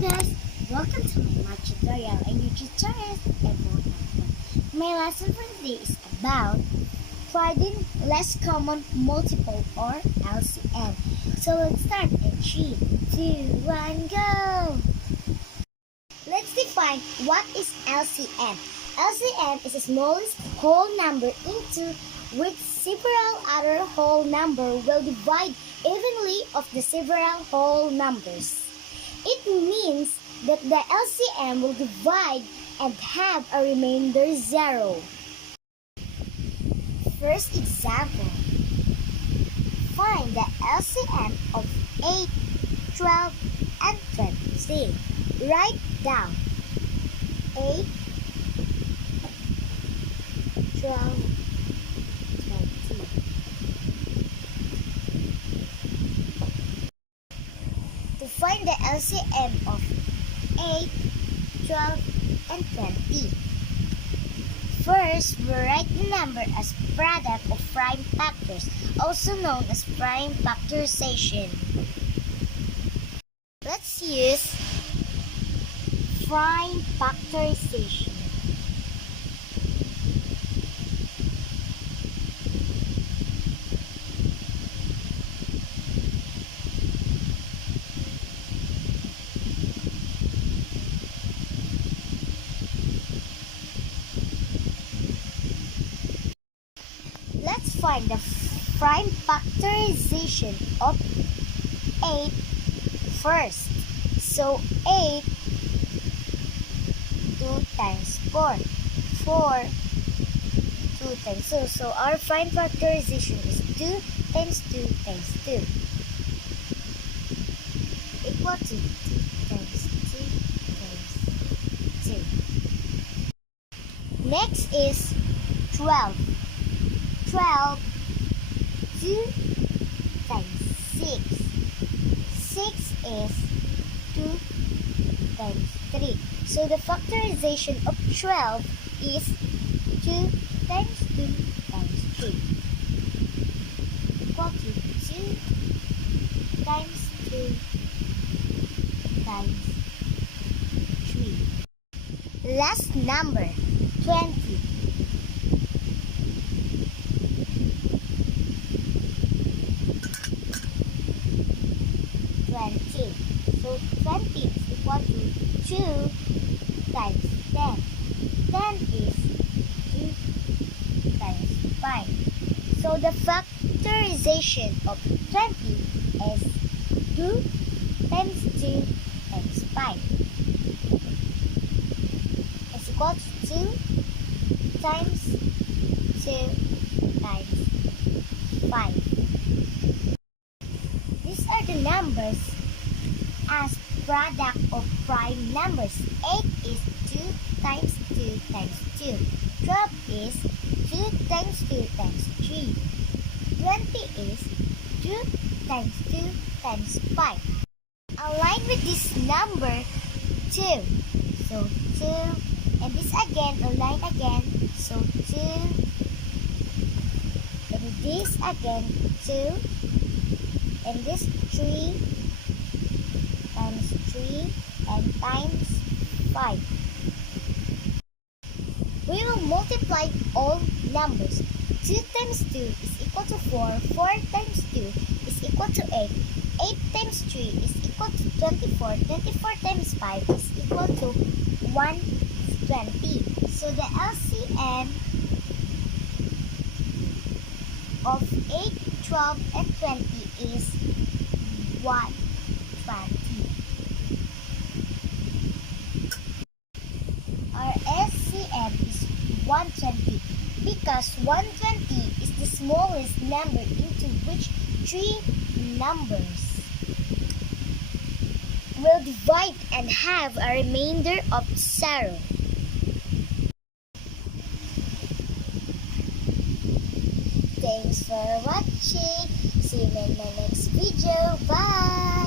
guys, welcome to my math tutorial and your tutorial about math. My lesson for today is about finding less common multiple or LCM. So let's start in 3, 2, 1, go! Let's define what is LCM. LCM is the smallest whole number into which several other whole numbers will divide evenly of the several whole numbers. It means that the LCM will divide and have a remainder 0. First example. Find the LCM of 8, 12, and 20. Write down 8, 12, 20. To find the LCM of 8, 12, and 20. First, we write the number as product of prime factors, also known as prime factorization. Let's use prime factorization. Let's find the prime factorization of 8 first. So 8, 2 times 4. 4, 2 times 2. So our prime factorization is 2 times 2 times 2. Equal to 2 times 2 times 2. Next is 12. 12, 2 times 6. 6 is 2 times 3. So the factorization of 12 is 2 times 2 times 3. Equal to 2 times 2 times 3. Last number, 20. 20. So 20 is equal to 2 times 10. 10 is 2 times 5. So the factorization of 20 is 2 times 2 times 5. Is equal to 2 times 2 times 5. These are the numbers as product of prime numbers. 8 is 2 times 2 times 2. 12 is 2 times 2 times 3. 20 is 2 times 2 times 5. Align with this number 2. So 2. And this again, align again. So 2. And this again, 2. And this 3 times 3 and times 5. We will multiply all numbers. 2 times 2 is equal to 4. 4 times 2 is equal to 8. 8 times 3 is equal to 24. 24 times 5 is equal to 120. So the LCM of 8, 12, and 20 is 120. Our LCM is 120 because 120 is the smallest number into which 3 numbers will divide and have a remainder of 0. Thanks for watching. See you in my next video. Bye!